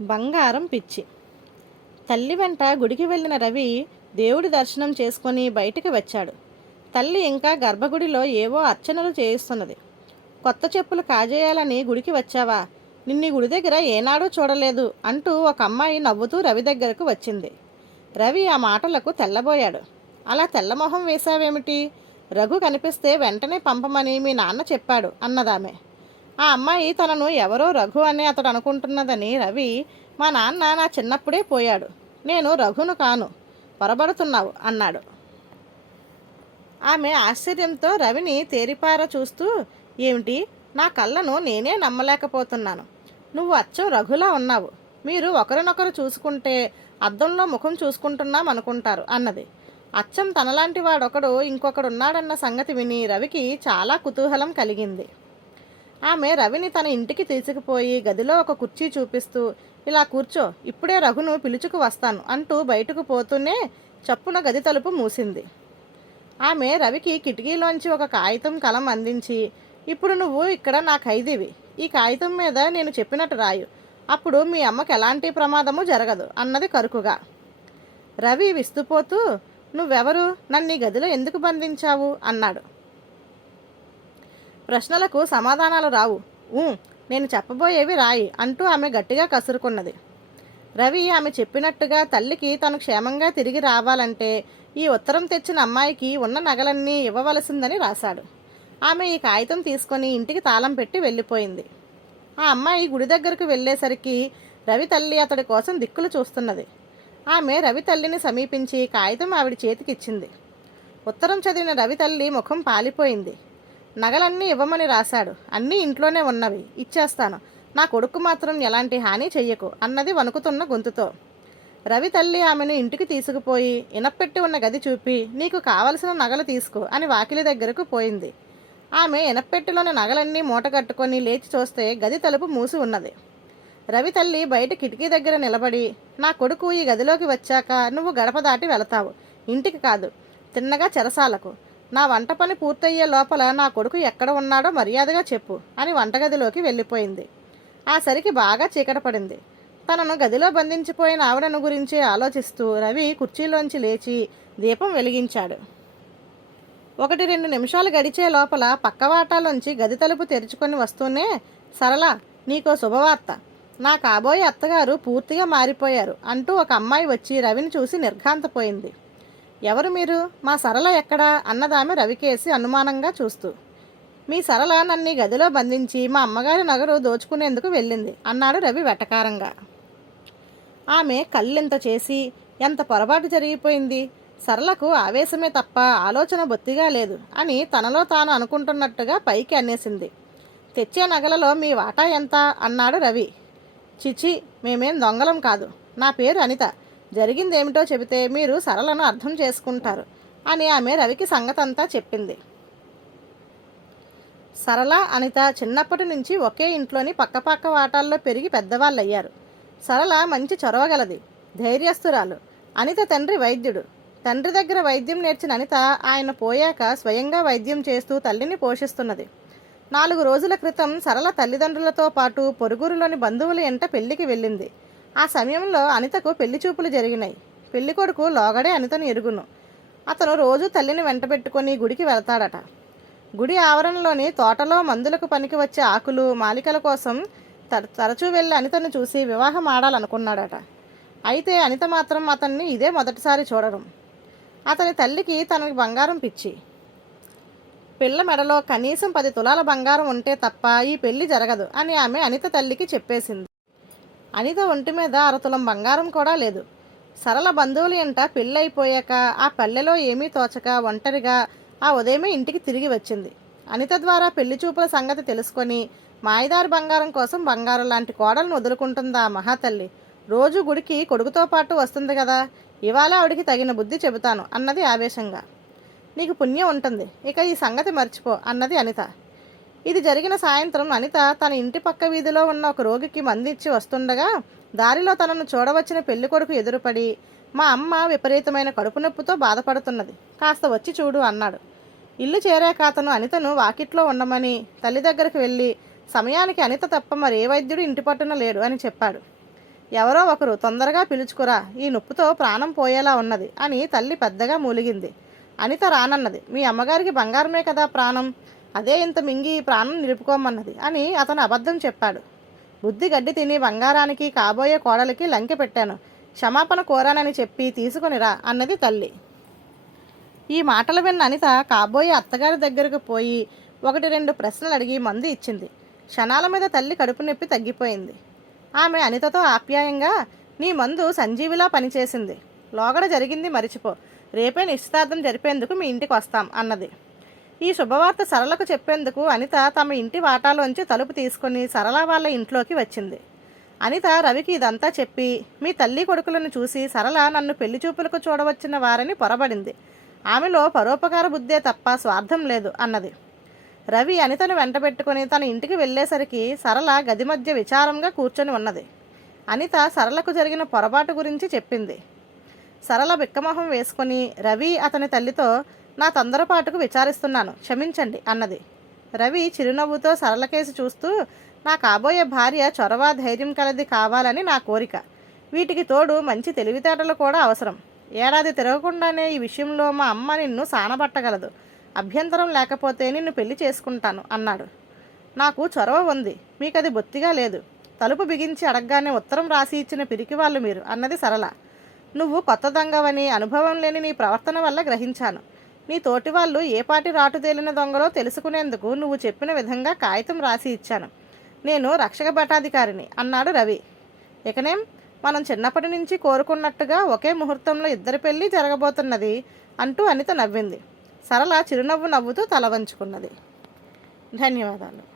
బంగారం పిచ్చి. తల్లి వెంట గుడికి వెళ్ళిన రవి దేవుడి దర్శనం చేసుకొని బయటికి వచ్చాడు. తల్లి ఇంకా గర్భగుడిలో ఏవో అర్చనలు చేయిస్తున్నది. కొత్త చెప్పులు కాజేయాలని గుడికి వచ్చావా? నిన్ను గుడి దగ్గర ఏనాడూ చూడలేదు అంటూ ఒక అమ్మాయి నవ్వుతూ రవి దగ్గరకు వచ్చింది. రవి ఆ మాటలకు తెల్లబోయాడు. అలా తెల్లమొహం వేశావేమిటి? రఘు కనిపిస్తే వెంటనే పంపమని మీ నాన్న చెప్పాడు అన్నదామె. ఆ అమ్మాయి తనను ఎవరో రఘు అని అతడు అనుకుంటున్నదని రవి మా నాన్న నా చిన్నప్పుడే పోయాడు. నేను రఘును కాను. పొరబడుతున్నావు అన్నాడు. ఆమె ఆశ్చర్యంతో రవిని తేరిపార చూస్తూ ఏమిటి? నా కళ్ళను నేనే నమ్మలేకపోతున్నాను. నువ్వు అచ్చం రఘులా ఉన్నావు. మీరు ఒకరినొకరు చూసుకుంటే అద్దంలో ముఖం చూసుకుంటున్నాం అనుకుంటారు అన్నది. అచ్చం తనలాంటి వాడొకడు ఇంకొకడు ఉన్నాడన్న సంగతి విని రవికి చాలా కుతూహలం కలిగింది. ఆమె రవిని తన ఇంటికి తీసుకుపోయి గదిలో ఒక కుర్చీ చూపిస్తూ ఇలా కూర్చో ఇప్పుడే రఘును పిలుచుకు వస్తాను అంటూ బయటకు పోతూనే చప్పున గది తలుపు మూసింది. ఆమె రవికి కిటికీలోంచి ఒక కాగితం కలం అందించి ఇప్పుడు నువ్వు ఇక్కడ నా ఖైదీవి ఈ కాగితం మీద నేను చెప్పినట్టు రాయు అప్పుడు మీ అమ్మకి ఎలాంటి ప్రమాదము జరగదు అన్నది కరుకుగా. రవి విస్తుపోతూ నువ్వెవరు? నన్ను ఈ గదిలో ఎందుకు బంధించావు? అన్నాడు. ప్రశ్నలకు సమాధానాలు రావు. ఊ నేను చెప్పబోయేవి రాయి అంటూ ఆమె గట్టిగా కసురుకున్నది. రవి ఆమె చెప్పినట్టుగా తల్లికి తను క్షేమంగా తిరిగి రావాలంటే ఈ ఉత్తరం తెచ్చిన అమ్మాయికి ఉన్న నగలన్నీ ఇవ్వవలసిందని రాశాడు. ఆమె ఈ కాగితం తీసుకొని ఇంటికి తాళం పెట్టి వెళ్ళిపోయింది. ఆ అమ్మాయి గుడి దగ్గరకు వెళ్ళేసరికి రవి తల్లి అతడి కోసం దిక్కులు చూస్తున్నది. ఆమె రవి తల్లిని సమీపించి కాగితం ఆవిడ చేతికిచ్చింది. ఉత్తరం చదివిన రవి తల్లి ముఖం పాలిపోయింది. నగలన్నీ ఇవ్వమని రాశాడు. అన్నీ ఇంట్లోనే ఉన్నవి. ఇచ్చేస్తాను. నా కొడుకు మాత్రం ఎలాంటి హాని చెయ్యకు అన్నది వణుకుతున్న గొంతుతో. రవి తల్లి ఆమెను ఇంటికి తీసుకుపోయి ఇనపెట్టి ఉన్న గది చూపి నీకు కావలసిన నగలు తీసుకో అని వాకిలి దగ్గరకు పోయింది. ఆమె ఇనపెట్టిలోని నగలన్నీ మూటగట్టుకొని లేచి చూస్తే గది తలుపు మూసి ఉన్నది. రవి తల్లి బయట కిటికీ దగ్గర నిలబడి నా కొడుకు ఈ గదిలోకి వచ్చాక నువ్వు గడప దాటి వెళతావు. ఇంటికి కాదు తిన్నగా చెరసాలకు. నా వంట పని పూర్తయ్యే లోపల నా కొడుకు ఎక్కడ ఉన్నాడో మర్యాదగా చెప్పు అని వంటగదిలోకి వెళ్ళిపోయింది. ఆ సరికి బాగా చీకట పడింది. తనను గదిలో బంధించిపోయిన ఆవిడను గురించి ఆలోచిస్తూ రవి కుర్చీలోంచి లేచి దీపం వెలిగించాడు. ఒకటి రెండు నిమిషాలు గడిచే లోపల పక్కవాటాలోంచి గది తలుపు తెరుచుకొని వస్తూనే సరళ నీకో శుభవార్త. నా కాబోయే అత్తగారు పూర్తిగా మారిపోయారు అంటూ ఒక అమ్మాయి వచ్చి రవిని చూసి నిర్ఘాంతపోయింది. ఎవరు మీరు? మా సరళ ఎక్కడా? అన్నదామె రవికేసి అనుమానంగా చూస్తూ. మీ సరళ నన్ను గదిలో బంధించి మా అమ్మగారి నగరు దోచుకునేందుకు వెళ్ళింది అన్నాడు రవి వెటకారంగా. ఆమె కళ్ళెంత చేసి ఎంత పొరపాటు జరిగిపోయింది? సరళకు ఆవేశమే తప్ప ఆలోచన బొత్తిగా లేదు అని తనలో తాను అనుకుంటున్నట్టుగా పైకి అనేసింది. తెచ్చే నగలలో మీ వాటా ఎంత? అన్నాడు రవి. చిచి మేమేం దొంగలం కాదు. నా పేరు అనిత. జరిగిందేమిటో చెబితే మీరు సరళను అర్థం చేసుకుంటారు అని ఆమె రవికి సంగతంతా చెప్పింది. సరళ అనిత చిన్నప్పటి నుంచి ఒకే ఇంట్లోని పక్కపక్క వాటాల్లో పెరిగి పెద్దవాళ్ళయ్యారు. సరళ మంచి చొరవగలది ధైర్యస్తురాలు అనిత తండ్రి వైద్యుడు. తండ్రి దగ్గర వైద్యం నేర్చిన అనిత ఆయన పోయాక స్వయంగా వైద్యం చేస్తూ తల్లిని పోషిస్తున్నది. నాలుగు రోజుల క్రితం సరళ తల్లిదండ్రులతో పాటు పొరుగురులోని బంధువుల ఎంట పెళ్ళికి వెళ్ళింది. ఆ సమయంలో అనితకు పెళ్ళి చూపులు జరిగినాయి. పెళ్ళి కొడుకు లోగడే అనితను ఎరుగును. అతను రోజు తల్లిని వెంటబెట్టుకొని గుడికి వెళ్తాడట. గుడి ఆవరణలోని తోటలో మందులకు పనికి వచ్చే ఆకులు మాలికల కోసం తరచూ వెళ్ళి అనితను చూసి వివాహం ఆడాలనుకున్నాడట. అయితే అనిత మాత్రం అతన్ని ఇదే మొదటిసారి చూడడం. అతని తల్లికి తనకి బంగారం పిచ్చి. పిల్ల మెడలో కనీసం పది తులాల బంగారం ఉంటే తప్ప ఈ పెళ్ళి జరగదు అని ఆమె అనిత తల్లికి చెప్పేసింది. అనిత ఒంటి మీద అరతులం బంగారం కూడా లేదు. సరళ బంధువుల ఇంట పెళ్ళైపోయాక ఆ పల్లెలో ఏమీ తోచక ఒంటరిగా ఆ ఉదయమే ఇంటికి తిరిగి వచ్చింది. అనిత ద్వారా పెళ్ళి చూపుల సంగతి తెలుసుకొని మాయదారి బంగారం కోసం బంగారం లాంటి కోడలను వదులుకుంటుందా మహాతల్లి? రోజు గుడికి కొడుకుతో పాటు వస్తుంది కదా ఇవాళ ఆవిడికి తగిన బుద్ధి చెబుతాను అన్నది ఆవేశంగా. నీకు పుణ్యం ఉంటుంది ఇక ఈ సంగతి మర్చిపో అన్నది అనిత. ఇది జరిగిన సాయంత్రం అనిత తన ఇంటి పక్క వీధిలో ఉన్న ఒక రోగికి మందిచ్చి వస్తుండగా దారిలో తనను చూడవచ్చిన పెళ్ళి కొడుకు ఎదురుపడి మా అమ్మ విపరీతమైన కడుపు నొప్పితో బాధపడుతున్నది కాస్త వచ్చి చూడు అన్నాడు. ఇల్లు చేరాక అతను అనితను వాకిట్లో ఉండమని తల్లి దగ్గరికి వెళ్ళి సమయానికి అనిత తప్ప మరి ఏ వైద్యుడు ఇంటి పట్టున లేడు అని చెప్పాడు. ఎవరో ఒకరు తొందరగా పిలుచుకురా ఈ నొప్పుతో ప్రాణం పోయేలా ఉన్నది అని తల్లి పెద్దగా మూలిగింది. అనిత రానన్నది మీ అమ్మగారికి బంగారమే కదా ప్రాణం అదే ఇంత మింగి ప్రాణం నిలుపుకోమన్నది అని అతను అబద్ధం చెప్పాడు. బుద్ధి గడ్డి తిని బంగారానికి కాబోయే కోడలికి లంకె పెట్టాను. క్షమాపణ కోరానని చెప్పి తీసుకొనిరా అన్నది తల్లి. ఈ మాటలు విన్న అనిత కాబోయే అత్తగారి దగ్గరకు పోయి ఒకటి రెండు ప్రశ్నలు అడిగి మందు ఇచ్చింది. క్షణాల మీద తల్లి కడుపు నొప్పి తగ్గిపోయింది. ఆమె అనితతో ఆప్యాయంగా నీ మందు సంజీవిలా పనిచేసింది. లోగడ జరిగింది మరిచిపో. రేపే నిశ్చితార్థం జరిపేందుకు మీ ఇంటికి వస్తాం అన్నది. ఈ శుభవార్త సరళకు చెప్పేందుకు అనిత తమ ఇంటి వాటాలోంచి తలుపు తీసుకొని సరళ వాళ్ళ ఇంట్లోకి వచ్చింది. అనిత రవికి ఇదంతా చెప్పి మీ తల్లి కొడుకులను చూసి సరళ నన్ను పెళ్ళి చూపులకు చూడవచ్చిన వారని పొరబడింది. ఆమెలో పరోపకార బుద్ధే తప్ప స్వార్థం లేదు అన్నది. రవి అనితను వెంటబెట్టుకుని తన ఇంటికి వెళ్ళేసరికి సరళ గది మధ్య విచారంగా కూర్చొని ఉన్నది. అనిత సరళకు జరిగిన పొరపాటు గురించి చెప్పింది. సరళ బిక్కమొహం వేసుకొని రవి అతని తల్లితో నా తొందరపాటుకు విచారిస్తున్నాను. క్షమించండి అన్నది. రవి చిరునవ్వుతో సరళకేసి చూస్తూ నా కాబోయే భార్య చొరవ ధైర్యం కలది కావాలని నా కోరిక. వీటికి తోడు మంచి తెలివితేటలు కూడా అవసరం. ఏడాది తిరగకుండానే ఈ విషయంలో మా అమ్మ నిన్ను సానబట్టగలదు. అభ్యంతరం లేకపోతే నిన్ను పెళ్ళి చేసుకుంటాను అన్నాడు. నాకు చొరవ ఉంది. మీకు అది బొత్తిగా లేదు. తలుపు బిగించి అడగగానే ఉత్తరం రాసి ఇచ్చిన పిరికి వాళ్ళు మీరు అన్నది సరళ. నువ్వు కొత్త దొంగవని అనుభవం లేని నీ ప్రవర్తన వల్ల గ్రహించాను. నీ తోటి వాళ్ళు ఏ పాటి రాటు తేలిన దొంగలో తెలుసుకునేందుకు నువ్వు చెప్పిన విధంగా కాగితం రాసి ఇచ్చాను. నేను రక్షక భటాధికారిని అన్నాడు రవి. ఇకనేం? మనం చిన్నప్పటి నుంచి కోరుకున్నట్టుగా ఒకే ముహూర్తంలో ఇద్దరి పెళ్ళి జరగబోతున్నది అంటూ అనిత నవ్వింది. సరళ చిరునవ్వు నవ్వుతూ తల వంచుకున్నది. ధన్యవాదాలు.